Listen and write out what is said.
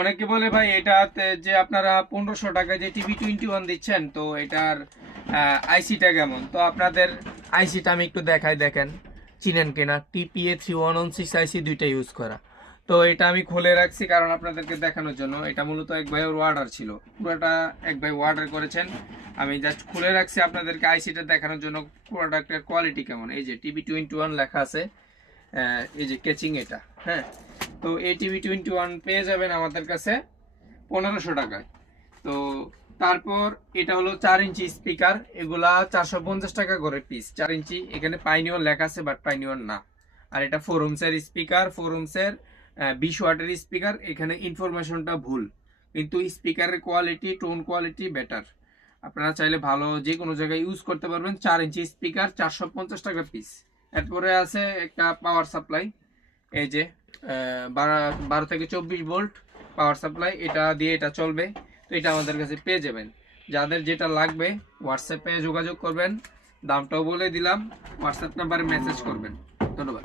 অনেকে বলে ভাই এটাতে যে আপনারা 1500 টাকায় যে TV21 দিচ্ছেন, তো এটার আইসিটা কেমন? তো আপনাদের আইসিটা আমি একটু দেখাই, দেখেন চিনেন কিনা। TPA3116 আইসি দুইটা ইউজ করা। তো এটা আমি খুলে রাখছি কারণ আপনাদেরকে দেখানোর জন্য। এটা মূলত এক ভাই ওর অর্ডার ছিল, পুরোটা এক ভাই অর্ডার করেছেন। আমি জাস্ট খুলে রাখছি আপনাদেরকে আইসিটা দেখানোর জন্য প্রোডাক্টের কোয়ালিটি কেমন। এই যে TB21 লেখা আছে, এই যে কেচিং এটা। হ্যাঁ, তো এই TV21 পেয়ে যাবেন আমাদের কাছে 1500 টাকায়। তো তারপর এটা হলো 4 ইঞ্চি স্পিকার, এগুলা 450 টাকা করে পিস। 4 ইঞ্চি, এখানে পাইনিয়র লেখা আছে বাট পাইনিয়র না। আর এটা 4 ওহমসের স্পিকার, 4 ওহমসের 20 ওয়াটের স্পিকার। এখানে ইনফরমেশনটা ভুল, কিন্তু স্পিকারের কোয়ালিটি, টোন কোয়ালিটি বেটার। আপনারা চাইলে ভালো যে কোনো জায়গায় ইউজ করতে পারবেন। 4 ইঞ্চি স্পিকার 450 টাকা পিস। এরপরে আছে একটা পাওয়ার সাপ্লাই, এই যে 12 থেকে 24 ভোল্ট পাওয়ার সাপ্লাই, এটা দিয়ে এটা চলবে। তো এটা আমাদের কাছে পেয়ে যাবেন। যাদের যেটা লাগবে হোয়াটসঅ্যাপে যোগাযোগ করবেন, দামটাও বলে দিলাম, হোয়াটসঅ্যাপ নাম্বারে মেসেজ করবেন। ধন্যবাদ।